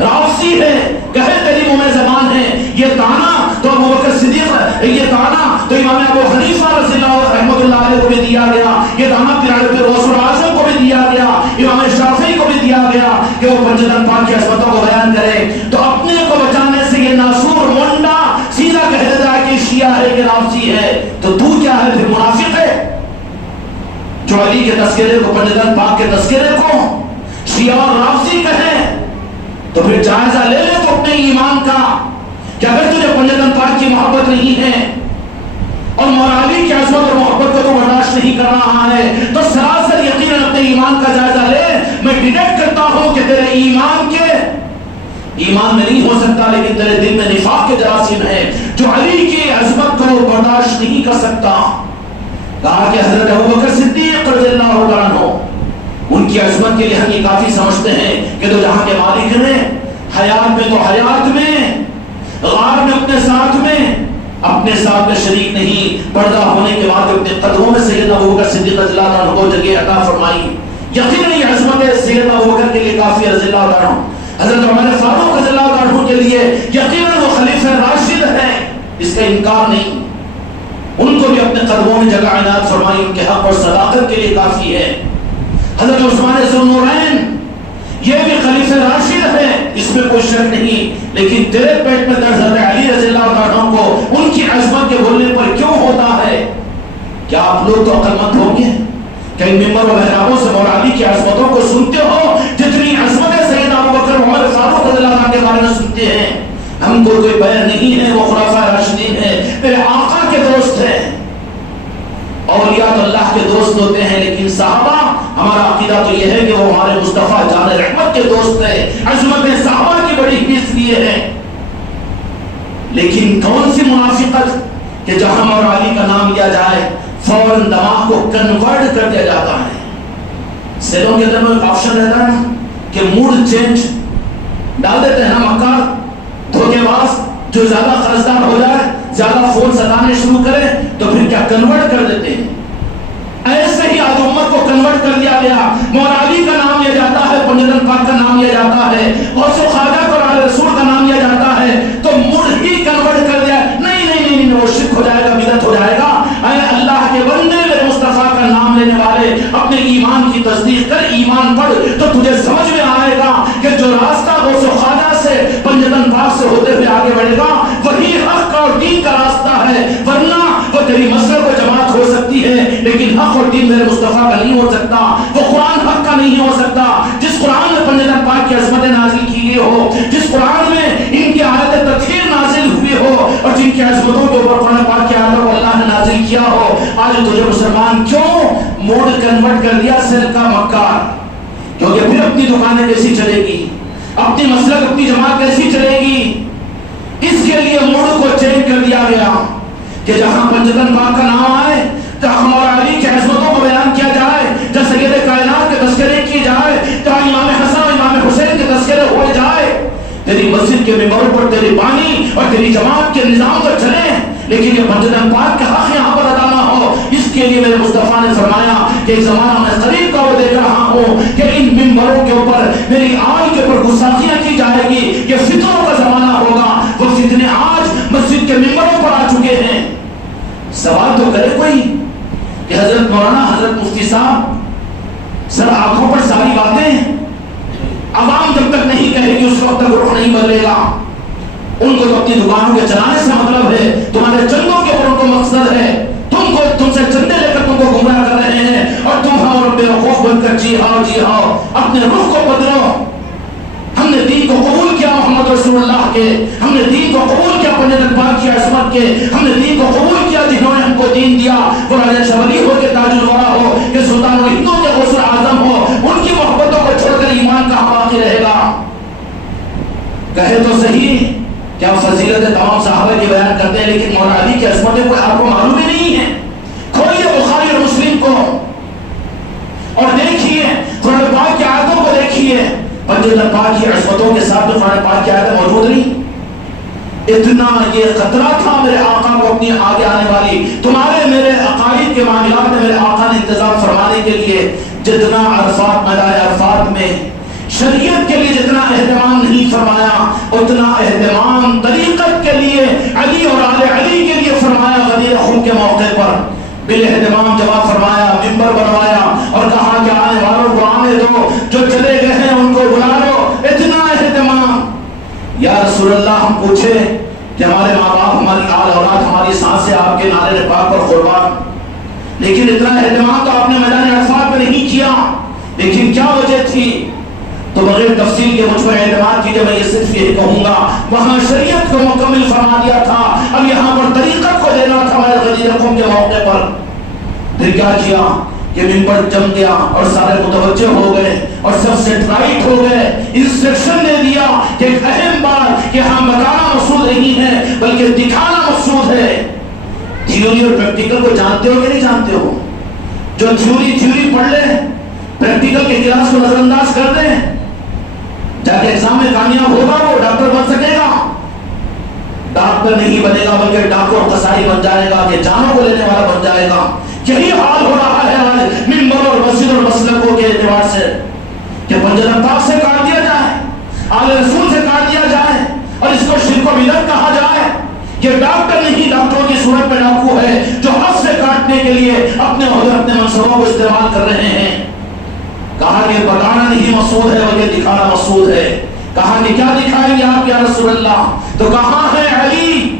رافضی ہے، کہے تیری منہ میں زبان ہے، یہ تانا تو ابوبکر صدیق، یہ تانا تو امام ابو حنیفہ رضی اللہ رحمۃ اللہ علیہ کو بھی دیا گیا، یہ تانا پھر غوث الاعظم کو بھی دیا گیا، امام شافعی کو بھی دیا گیا کہ وہ پنجتن پاک کی عظمتوں کو بیان کرے۔ تو اپنے کو بچانے سے یہ ناسور منڈا سیدھا کہہ دیتا ہے کہ شیعہ ہے کہ رافضی ہے، تو کیا ہے پھر؟ منافق ہے جو علی کے تذکرے کو، پنجتن پاک کے تذکرے کو شیعہ اور رافضی کہیں۔ تو پھر جائزہ لے لے تو اپنے ایمان کا کہ اگر تجھے پنجتن پاک کی محبت نہیں ہے اور مولا علی کی عظمت اور محبت کو تو برداشت نہیں کر رہا ہے، تو سراسر یقیناً اپنے ایمان کا جائزہ لے۔ میں ڈیٹیکٹ کرتا ہوں کہ تیرے ایمان میں نہیں ہو سکتا، لیکن تیرے دل میں نفاق کے جراثیم ہے جو علی کی عظمت کو برداشت نہیں کر سکتا۔ کہا کہ حضرت ابوبکر صدیق رضی اللہ عنہ، ان کی عظمت کے لیے ہم یہ کافی سمجھتے ہیں کہ تو جہاں کے مالک نے، حیات میں تو حیات میں، غار میں اپنے ساتھ میں شریک نہیں، پردہ ہونے کے بعد اپنے قدموں میں سیدنا ابوبکر صدیق رضی اللہ عنہ کو جگہ عطا فرمائی۔ یقیناً یہ عظمت ہے سیدنا ابوبکر کے لیے کافی رضی اللہ عنہ۔ حضرت عمر فاروق رضی اللہ عنہ کے لیے یقیناً وہ خلیفہ راشد ہیں، اس کا انکار نہیں، ان کو بھی اپنے قدموں میں جگہ عنایت فرمائی، ان کے حق اور صداقت کے لیے کافی ہے۔ حضرت عثمان ذو النورین یہ بھی خلیفہ راشد ہے، اس میں کوئی شک نہیں، لیکن تیرے پیٹ میں درد حضرت علی رضی اللہ عنہ کو ان کی عظمت کے بھولنے پر کیوں ہوتا ہے؟ کیا آپ لوگ تو عقل مند ہوں گے کہ ان ممبر و محرابوں سے مولا علی کی عظمتوں کو سنتے ہو جتنی عظمت سیدنا ابوبکر عمر فاروق رضی اللہ عنہ کے بارے میں سنتے ہیں؟ ہم کو کوئی بیر نہیں ہے، وہ خلفاء راشدین ہیں، میرے آقا کے دوست ہیں۔ اولیاء تو اللہ کے دوست ہوتے ہیں، لیکن صحابہ، ہمارا عقیدہ تو یہ ہے کہ وہ ہمارے مصطفیٰ جان رحمت کے دوست ہیں۔ عظمت صحابہ کی بڑی بھی اس لیے ہے، لیکن کون سی منافقت کہ جہاں مولا علی کا نام لیا جائے فوراً دماغ کو کنورٹ کر دیا جاتا ہے۔ سیلوں کے اندر میں ایک آپشن رہتا ہے کہ موڈ چینج ڈال دیتے ہیں، مکار دھوکے باز جو زیادہ قرضدار ہو جائے، زیادہ فون ستانے شروع کرے تو پھر کیا کنورٹ کر دیتے ہیں۔ ایسے ہی آج امت کو کنورٹ کر دیا گیا. مولا علی کا نام لیا جاتا ہے, پنجتن پاک کا نام لیا جاتا ہے, غوث و خواجہ کو آل رسول کا نام لیا جاتا ہے, تو ملحی کنورٹ کر دیا. نہیں نہیں نہیں نہیں, وہ شرک ہو جائے گا, بدعت ہو جائے گا. اے اللہ کے بندے, میرے مصطفیٰ کا نام لینے والے, اپنے ایمان کی تصدیق کر, ایمان پڑھ, تو تجھے سمجھ میں آئے گا کہ جو راستہ غوث و خواجہ سے پنجتن پاک سے ہوتے ہوئے آگے بڑھے گا وہی حق اور دین کا راستہ ہے. ورنہ وہ تیری مسلک و جماعت ہو سکتی ہے لیکن حق اور دین میرے مصطفیٰ کا نہیں ہو سکتا. وہ قرآن حق کا نہیں ہو سکتا. جس قرآن میں پنجتن پاک کی عظمتیں نازل کی گئی ہو, جس قرآن میں ان کی آیت تطہیر نازل ہوئی ہو, اور جن کی عظمتوں کے اوپر قرآن پاک کی آیتوں کو اللہ نے نازل کیا ہو, آج تجھے مسلمان کیوں موڈ کنورٹ کر دیا سر کا مکار؟ کیونکہ پھر اپنی دکانیں کیسی چلے گی, اپنی مسلک اپنی جماعت کیسی چلے گی؟ اس کے لیے موڈ کو چینج کر دیا گیا کہ جہاں پنجتن پاک کا نام آئے, جہاں مولا علی کی عظمتوں کو بیان کیا جائے, جہاں سید کائنات کے تذکرے کیے جائے, جہاں امام حسن اور امام حسین کے تذکرے ہوئے جائے, تیری مسجد کے ممبروں پر تیری بانی اور تیری جماعت کے نظام پر چلے, لیکن یہ پنجتن پاک کا حق یہاں پر ادا نہ ہو. اس کے لیے میرے مصطفیٰ نے فرمایا کہ ایک زمانہ میں قریب کا وہ دیکھ رہا ہوں کہ ان ممبروں کے اوپر, میری آل کے اوپر گستاخیاں کی جائے گی. یہ فتنوں کا زمانہ ہوگا. وہ فتنے آج مسجد کے ممبروں پر آ چکے ہیں. سوال تو کرے کوئی کہ حضرت مولانا, حضرت مفتی صاحب, سر آنکھوں پر ساری باتیں عوام جب تک نہیں کہے گی اس وقت تک رخ نہیں بدلے گا. ان کو تو اپنی دکانوں کے چلانے سے مطلب ہے, تمہارے چندوں کے اوپر ان کو مقصد ہے, تم سے چندے لے کر تم کو گمراہ کر رہے ہیں, اور تم ہم اور بے وقوف بن کر جی ہاؤ, اپنے رخ کو بدلو. ہم نے دین کو قبول کیا محمد رسول اللہ کے, ہم نے دین کو قبول کیا پنجتن پاک کی عظمت کے, ہم نے دین کو قبول کیا جنہوں نے ہم کو دین دیا, وہ راجہ شولی ہو کے تاج الورا ہو, کہ سلطان الہندوں کے غوث اعظم ہو, ان کی محبتوں کو چھوڑ کر ایمان کہاں باقی رہے گا؟ کہے تو صحیح کیا فضیلت تمام صحابہ کی بیان کرتے ہیں, لیکن مولا علی کی عظمتیں کوئی آپ کو معلوم ہی نہیں ہے. کھولیے بخاری اور مسلم کو اور دیکھیے, قرآن پاک کی آیتوں کو دیکھیے. پنجتن پاک کی عظمتوں کے ساتھ میں قرآن پاک کی آیتیں موجود نہیں. اتنا یہ خطرہ تھا میرے آقا کو اپنی آگے آنے والی, تمہارے میرے عقائد کے معاملات میں میرے آقا نے انتظام فرمانے کے لیے جتنا عرفات, میدان عرفات میں شریعت کے لیے جتنا اہتمام نہیں فرمایا, اتنا اہتمام طریقت کے لیے, علی اور آل علی کے لیے فرمایا. غدیر خم کے موقع پر بال اہتمام جواب فرمایا, ممبر بنوایا اور کہا کہ آنے والوں کو آنے دو, جو چلے گئے ہیں ان کو بلا لو. اتنا اہتمام. یا رسول اللہ, ہم پوچھے کہ ہمارے ماں باپ, ہماری آل اولاد, ہماری سانسیں آپ کے نعرے پاک پر قربان, لیکن اتنا اہتمام تو آپ نے میدان عرفات میں نہیں کیا. لیکن کیا وجہ تھی؟ تو بغیر تفصیل کے مجھ پر اعتماد کیجئے, میں یہ صرف یہ کہوں گا, وہاں شریعت کو مکمل فرما دیا تھا, اب یہاں پر طریقت کو دینا تھا. میں غدیر خم کے موقع پر پھر کیا کیا کہ ممبر جم گیا اور سارے متوجہ ہو گئے اور سب سیٹلائٹ ہو گئے. انسٹرکشن دے دیا کہ ایک اہم بات کہ ہم بتانا مقصود نہیں ہے بلکہ دکھانا مقصود ہے. تھیوری اور پریکٹیکل کو جانتے ہو کہ نہیں جانتے ہو؟ جو تھیوری پڑھ لے, پریکٹیکل کے کلاس کو نظر انداز کر دیں, جا کے ایگزام میں کامیاب ہوگا وہ ڈاکٹر بن سکے گا؟ ڈاکٹر نہیں بنے گا بلکہ ڈاکٹر قصائی بن جائے گا, کہ جانوں کو لینے والا بن جائے گا. یہی حال ہو رہا ہے آج ممبر اور مسجد اور مسلکوں کے اعتبار سے, کہ پنجتن پاک سے کاٹ دیا جائے, آل رسول سے کاٹ دیا جائے, اور اس کو شرک و بدعت کہا جائے. یہ ڈاکٹر نہیں, ڈاکٹروں کی صورت میں ڈاکو ہے جو حق سے کاٹنے کے لیے اپنے عہدے اپنے منصبوں کو استعمال کر رہے ہیں. کہا کہ بتانا نہیں مقصود ہے بلکہ دکھانا مقصود ہے. کہا کہ کیا دکھائیں گے آپ یا رسول اللہ؟ تو کہاں ہے علی؟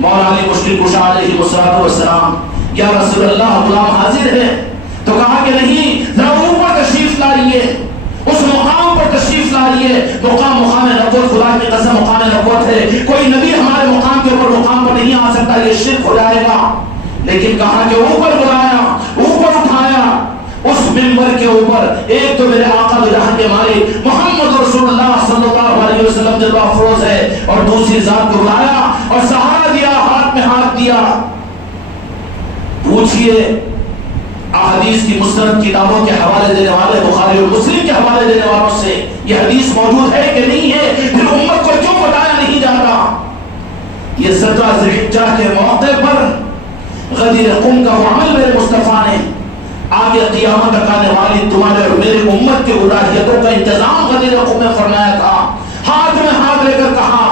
مولا علی مشکل کشا علیہ السلام, یا رسول اللہ غلام حاضر ہے. تو کہا کہ نہیں, ذرا اوپر تشریف لائیے, اس مقام پر تشریف لائیے. مقام نبوت, خدا کی قسم مقام نبوت ہے, کوئی نبی ہمارے مقام کے اوپر مقام پر نہیں آ سکتا, یہ شرک ہو جائے گا. لیکن کہا کہ اوپر بلایا, اوپر اٹھایا, اس منبر کے اوپر ایک تو میرے آقا دو جہاں کے مالک محمد رسول اللہ صلی اللہ علیہ وسلم جلوہ افروز ہے, اور دوسری ذات کو بلایا اور سہارا دیا, ہاتھ میں ہاتھ دیا. پوچھئے احادیث کی مستند کتابوں کے حوالے دینے والے, بخاری اور مسلم کے حوالے دینے والوں سے یہ حدیث موجود ہے کہ نہیں ہے؟ پھر امت کو کیوں بتایا نہیں جاتا؟ یہ 17 ذی الحجہ کے موقع پر غدیر قم کا وہ عمل میرے مصطفیٰ نے آگے قیامت تک آنے والی تمہارے اور میری امت کے الہیتوں کا انتظام غدیر قوم نے فرمایا تھا، ہاتھ میں ہاتھ لے کر کہا،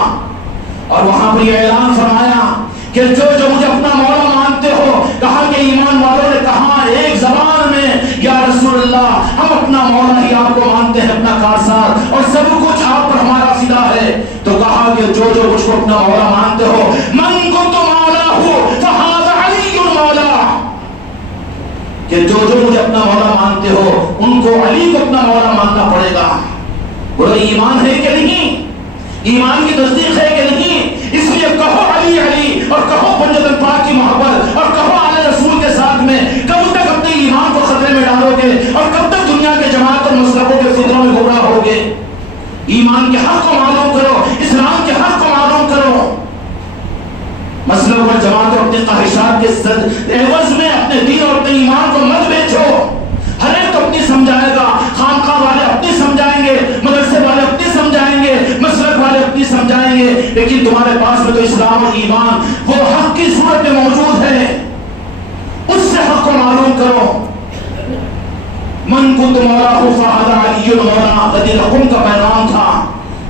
اور وہاں پر یہ اعلان فرمایا کہ جو مجھے اپنا مولا مانتے ہو، کہا کہ ایمان والوں نے کہا ایک زبان میں یا رسول اللہ ہم اپنا مولا ہی آپ کو مانتے ہیں، اپنا کارساز اور سب کچھ آپ پر ہمارا فدا ہے۔ تو کہا کہ جو مجھ کو اپنا مولا مانتے ہو، من کنت مولاہ فہذا علی مولا، کہ جو مجھے اپنا مولا مانتے ہو ان کو علی کو اپنا مولا ماننا پڑے گا۔ بولو ایمان ہے کہ نہیں؟ ایمان کی تصدیق ہے کہ نہیں؟ اس لیے کہو علی علی، اور کہو بنجد پاک کی محبت، اور کہو آل رسول کے ساتھ میں۔ کب تک اپنے ایمان کو خطرے میں ڈالو گے، اور کب تک دنیا کے جماعت اور مسلکوں کے فکروں میں گمراہ ہوگے؟ ایمان کے حق کو معلوم کرو، اسلام کے حق کو معلوم کرو۔ مسلک اور جماعت اور اپنے خواہشات کے عوض میں اپنے دین اور اپنے ایمان کو مت بیچو۔ ہر ایک تو اپنی سمجھائے گا، خانقاہ والے اپنی سمجھائیں گے، مدرسے والے اپنی سمجھائیں گے، مسلک والے اپنی سمجھائیں گے، لیکن تمہارے پاس میں تو اسلام اور ایمان وہ حق کی صورت میں موجود ہے، اس سے حق کو معلوم کرو۔ من کنت مولاہ فہذا علی مولا، غدیر قوم کا پیغام تھا۔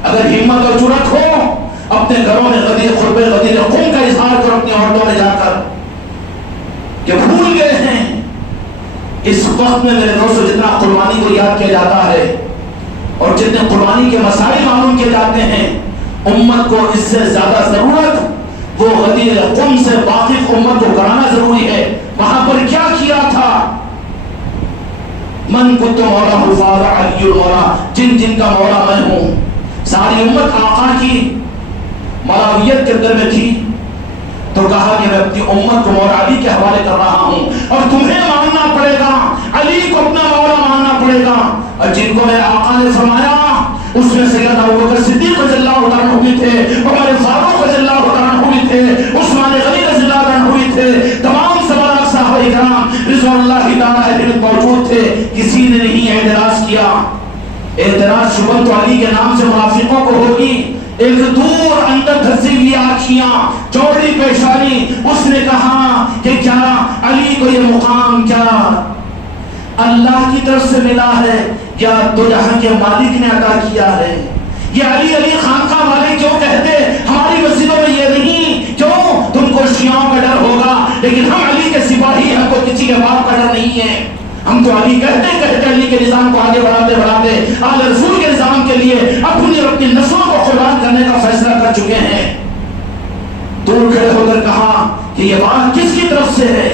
اگر ہمت اور جرأت ہو اپنے گھروں میں غدیر قوم کا اظہار کرو، اپنی عورتوں میں جا کر کہ بھول گئے ہیں۔ اس وقت میں میرے دوستو جتنا قربانی کو یاد کیا جاتا ہے اور جتنے قربانی کے مسائل معلوم کیے جاتے ہیں، امت کو اس سے زیادہ ضرورت وہ غدیر قوم سے واقف امت کو کرانا ضروری ہے۔ وہاں پر کیا کیا تھا؟ من کنت مولاہ فہذا علی مولا، جن کا مولا میں ہوں۔ ساری امت آقا کی مولاویت کے اندر میں تھی، تو کہا کہ میں اپنی امت کو مولا علی کے حوالے کر رہا ہوں، اور تمہیں ماننا پڑے گا، علی کو اپنا مولا ماننا پڑے گا۔ اور جن کو میرے آقا نے فرمایا اس میں سیدنا ابوبکر صدیق رضی اللہ عنہ بھی تھے، عمر فاروق رضی اللہ عنہ بھی تھے، عثمان غنی رضی اللہ عنہ بھی تھے، تمام صحابہ کرام رضوان اللہ تعالی علیہم موجود تھے۔ کسی نے نہیں اعتراض کیا۔ اعتراض شبہت تو علی کے نام سے منافقوں کو ہوگی، ایک دور اندر دھسی ہوئی آنکھیاں، چوڑی پیشانی، اس نے کہا کہ کیا علی کو یہ مقام کیا اللہ کی طرف سے ملا ہے یا دو جہاں کے مالک نے عطا کیا ہے؟ یہ علی علی خانقاہ والے کیوں کہتے ہماری مسجدوں میں یہ نہیں؟ کیوں؟ تم کو شیعوں کا ڈر ہوگا، لیکن ہم علی کے سپاہی ہیں، ہم کو کسی کے باپ کا ڈر نہیں ہے۔ ہم تو علی کہتے علی کے نظام کو آگے بڑھاتے آل رسول کے نظام کے لیے اپنی اور اپنی نسلوں کو قربان کرنے کا فیصلہ کر چکے ہیں۔ دور کھڑے ہو کر کہا کہ یہ بات کس کی طرف سے ہے؟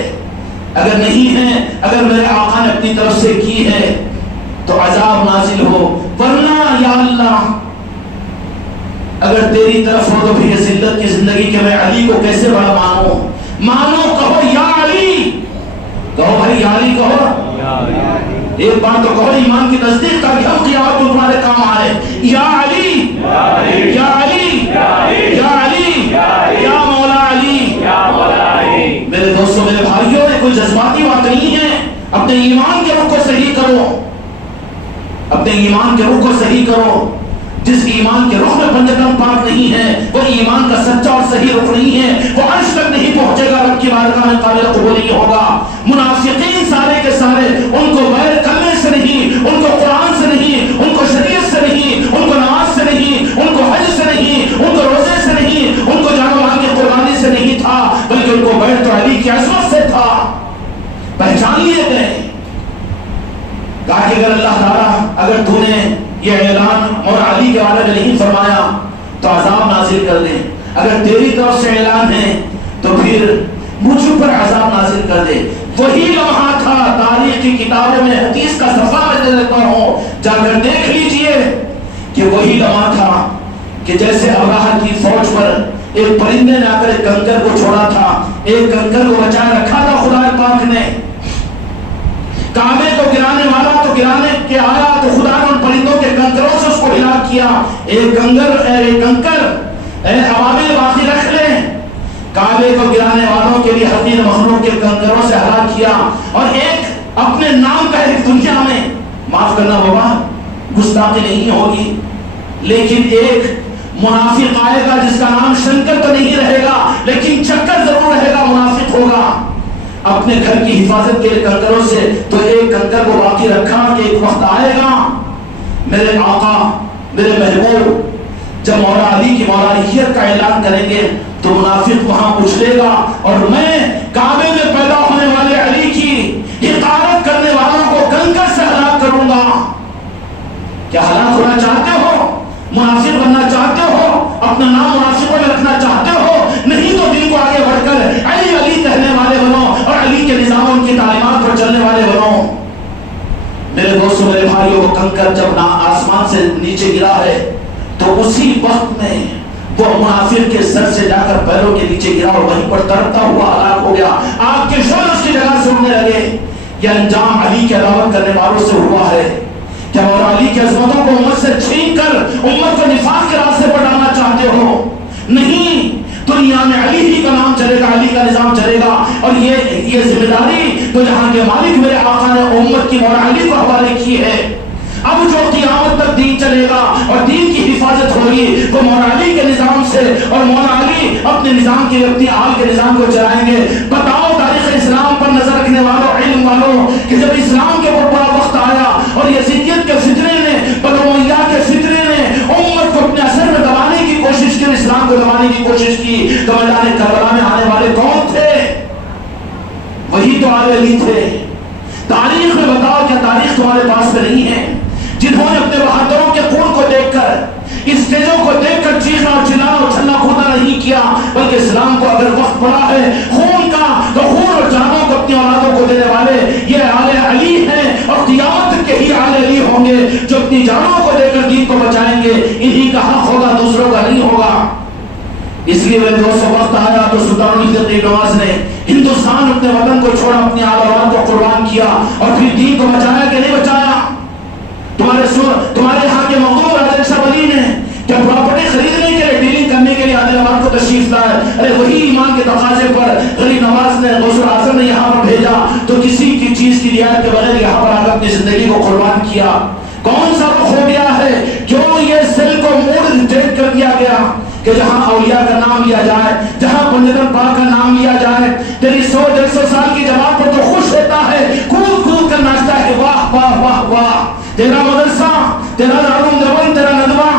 اگر نہیں ہے، اگر میرے آقا نے اپنی طرف سے کی ہے تو عذاب نازل ہو، ورنہ یا اللہ اگر تیری طرف ہو تو پھر یہ ذلت کی زندگی کہ میں علی کو کیسے بڑا مانو؟ کہو یا علی، کہو بھائی یا علی، کہو ایک بات تو کہو ایمان کی تصدیق تاکہ ہم قیامت میں تمہارے کام آئے۔ یا علی یا علی یا علی یا مولا علی۔ میرے دوستوں، میرے بھائیوں، یہ کوئی جذباتی بات نہیں ہے۔ اپنے ایمان کے رخ کو صحیح کرو، اپنے ایمان کے رخ کو صحیح کرو۔ جس ایمان کے رخ میں پنجتن پاک نہیں ہے وہ ایمان کا سچا اور صحیح رخ نہیں ہے، وہ عرش تک نہیں پہنچے گا، رب کی بارگاہ میں قابل قبول نہیں ہوگا۔ منافقین سارے کے سارے، ان کو غیر کلمے سے نہیں، ان کو قرآن سے نہیں، ان کو شریعت سے نہیں، ان کو نماز سے نہیں، ان کو حج سے نہیں، ان کو روزے سے نہیں، ان کو جان و مال کی قربانی سے نہیں تھا، بلکہ ان کو بیعت علی کی عصمت سے تھا۔ پہچان لیے گئے۔ کہا کہ اگر اللہ تعالیٰ اگر تو نے یہ اعلان اور علی کے بارے میں نہیں فرمایا تو عذاب نازل کر دے، اگر تیری طرف سے اعلان ہے تو پھر مجھ پر عذاب نازل کر دے۔ وہی لمحہ تھا، تاریخ کی کتابوں میں حدیث کا صفحہ میں دے دیتا ہوں، جا کر دیکھ لیجئے کہ وہی لمحہ تھا کہ جیسے ابراہہ کی فوج پر ایک پرندے نے آ کر ایک کنکر کو چھوڑا تھا، ایک کنکر کو بچائے رکھا تھا خدا پاک نے۔ کعبے کو گرانے والا تو گرانے کے آیا تو خدا نے ان پرندوں کے کنکروں سے اس کو ہلاک کیا۔ ایک کنکر ابابیل باقی رکھ لیں، کعبے کو گرانے والوں کے لیے حقیر مخلوق کے کنکروں سے ہلاک کیا، اور ایک اپنے نام کا ایک دنیا میں، معاف کرنا بابا گستاخی نہیں ہوگی، لیکن ایک منافق آئے گا جس کا نام شنکر تو نہیں رہے گا لیکن چکر ضرور رہے گا، منافق ہوگا۔ اپنے گھر کی حفاظت کے لیے کنکروں سے، تو ایک کنکر کو باقی رکھا کہ ایک وقت آئے گا میرے آقا میرے محبوب جب مولا علی کی مولائیت کا اعلان کریں گے تو منافق وہاں اچھلے گا اور میں کعبے میں پیدا ہونے والے علی کی حقارت کرنے والوں کو کنکر سے ہلاک کروں گا۔ کیا ہلاک ہونا چاہتے ہو؟ منافق بننا چاہتے ہو؟ اپنا نام منافقوں میں رکھنا چاہتے ہو؟ نہیں تو دین کو آگے بڑھ کر علی علی کہنے والے بنو اور علی کے نظام ان کی تعلیمات پر چلنے والے بنو۔ میرے دوستوں میرے بھائیوں، وہ کنکر جب آسمان سے نیچے گرا ہے تو اسی وقت میں وہ منافق کے سر سے جا کر پیروں کے نیچے گرا اور وہیں پر تڑپتا ہوا ہلاک ہو گیا۔ آگ کے شعلے اس کی جگہ سے اڑنے لگے۔ یہ انجام علی کے عداوت کرنے والوں سے ہوا ہے۔ کیا مولا علی کی عظمتوں کو امت سے چھین کر امت کو نفاق کے راستے پر ڈالنا چاہتے ہو؟ نہیں، دنیا میں علی ہی کا نام چلے گا، علی کا نظام چلے گا، اور یہ ذمہ داری تو جہاں کے مالک میرے آقا نے امت کی مولا علی کو حوالے کی ہے۔ اب جو قیامت تک دین چلے گا اور دین کی حفاظت ہوگی وہ مولا علی کے نظام سے، اور مولا علی اپنے نظام کے اپنی آل کے نظام کو چلائیں گے۔ بتاؤ تاریخ اسلام پر نظر رکھنے والوں، علم والوں، کہ جب اسلام کے اوپر بڑا وقت آیا اور یزیدیت کے فتنے نے، بنو امیہ کے فتنے نے امت کو اپنے اثر میں دبانے کی کوشش کی، اسلام کو دبانے کی کوشش کی، تو میدان کربلا میں آنے والے کون تھے؟ وہی تو آل علی تھے۔ تاریخ میں بتاؤ، کیا تاریخ تمہارے پاس میں نہیں ہے؟ جنہوں نے اپنے بہادروں کے خون کو دیکھ کر، اسٹیجوں کو دیکھ کر چیخنا اور چلانا اور چھلنا کودنا نہیں کیا، بلکہ اسلام کو اگر وقت پڑا ہے خون کا تو خون اور جانوں کو اپنی اولادوں کو دینے والے یہ آل علی ہیں، اور قیامت کے ہی آل علی ہوں گے جو اپنی جانوں کو دے کر دین کو بچائیں گے۔ انہی کا حق ہوگا، دوسروں کا نہیں ہوگا۔ اس لیے میرے دوستوں وقت آیا تو سلطان الفقہ نواز نے ہندوستان اپنے وطن کو چھوڑا، اپنی آل اولاد کو قربان کیا، اور پھر دین کو بچایا کہ نہیں بچایا؟ تمہارے یہاں کے مقبول راجن شاہ ولی نے کیا پراپرٹی خریدنے کے لیے ڈیلنگ کرنے کے لیے عادل آباد کو تشریف لائے؟ ارے وہی ایمان کے تقاضے پر غریب نواز نے، غوث اعظم نے یہاں پر بھیجا تو کسی کی چیز کی رعایت کے بغیر یہاں پر آ کر اپنی زندگی کو قربان کیا۔ کون سا رخ ہو گیا ہے؟ کیوں یہ سیل کو موڈ ڈیٹ کر دیا گیا کہ جہاں اولیاء کا نام لیا جائے، جہاں پنجتن پاک کا نام لیا جائے، تیری 100-150 سال کی جماعت پر تو خوش ہوتا ہے، کود کود کر ناچتا ہے، واہ واہ واہ واہ، تیرا مدرسہ، تیرا دارالعلوم دیوبند، تیرا ندوہ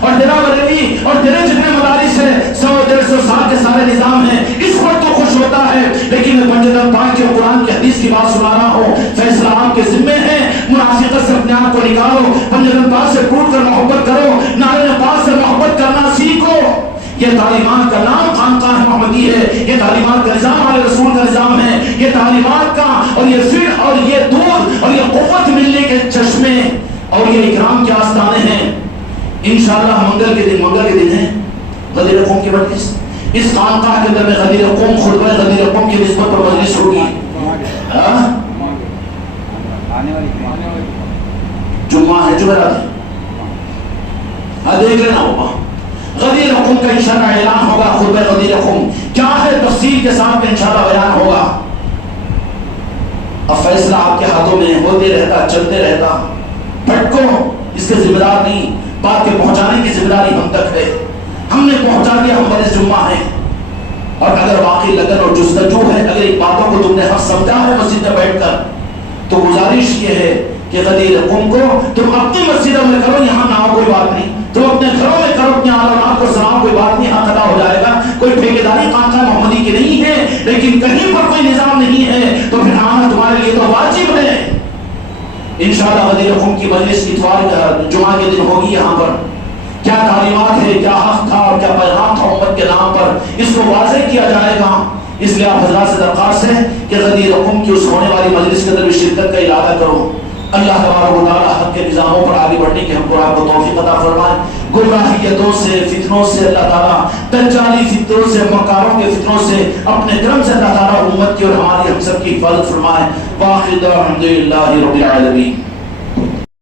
اور تیرا بریلی اور تیرے جتنے مدارس ہیں 100-150 سال کے سارے نظام ہیں، اس پر تو خوش ہوتا ہے۔ لیکن میں پنجتن پاک کے قرآن کی حدیث کی بات سنا رہا ہوں، فیصلہ آپ کے ذمے ہے، منافقت سے اپنے آپ کو نکالو، پنجتن پاک سے ٹوٹ کر محبت کرو، نعرہ پاک سے محبت کرنا سیکھو۔ یہ تعلیمات کا نام خانقاہ محمدی ہے، یہ تعلیمات کا نظام علیہ رسول کا نظام ہے، یہ تعلیمات کا اور یہ فر اور یہ دودھ اور یہ قوت ملنے کے چشمے اور یہ اکرام کے آستانے ہیں۔ انشاءاللہ منگل کے دن ہے غدیر قوم کی مجلس، اس خانقاہ کے اندر میں غدیر قوم خطبہ غدیر قوم کی نسبت پر مجلس ہوگی۔ جمعہ ہے، جمعرات ہے، دیکھ لینا ہوگا غدیر قوم کا انشاءاللہ اعلان ہوگا، خطبہ غدیر قوم کیا ہے تفصیل کے ساتھ انشاءاللہ بیان ہوگا۔ اب فیصلہ آپ کے ہاتھوں میں ہوتے رہتا، چلتے رہتا، بھٹکو اس کے ذمہ دار نہیں، بات کے پہنچانے کی ذمہ داری ہم تک ہے، ہم نے پہنچا دیا، ہم بڑے جمعہ ہیں۔ اور اگر واقعی لگن اور جستجو ہے، اگر ان باتوں کو تم نے حق سمجھا ہے مسجد میں بیٹھ کر، تو گزارش یہ ہے کہ غدیر قوم کو تم اپنی مسجدوں میں کرو، یہاں نہ ہو کوئی بات نہیں، تم اپنے گھروں میں کرو، اپنی علامات کو سناؤ، کوئی بات نہیں، یہاں خطا ہو جائے گا، کوئی ٹھیکیداری خانقاہ محمدی کی نہیں ہے، لیکن کہیں پر کوئی نظام نہیں ہے تو پھر آنا تمہارے لیے تو واجب ہے۔ انشاءاللہ غدیر قوم کی مجلس اتوار جمعہ کے دن ہوگی، یہاں پر کیا تعلیمات ہے، کیا حق تھا اور کیا پیغام تھا امت کے نام پر، اس کو واضح کیا جائے گا۔ اس لیے آپ حضرات سے درخواست ہے کہ غدیر قوم کی اس ہونے والی مجلس کے اندر بھی شرکت کا ارادہ کرو۔ اللہ تبارک و تعالی حق کے نظاموں پر آگے بڑھنے کی ہم کو آپ کو توفیق عطا فرمائے، گمراہیتوں سے، فتنوں سے اللہ تعالیٰ، دجالی فتنوں سے، مکاروں کے فتنوں سے اپنے کرم سے اللہ تعالیٰ امت کی اور ہماری ہم سب کی حفاظت فرمائے۔ واخر دعوانا الحمدللہ رب العالمین۔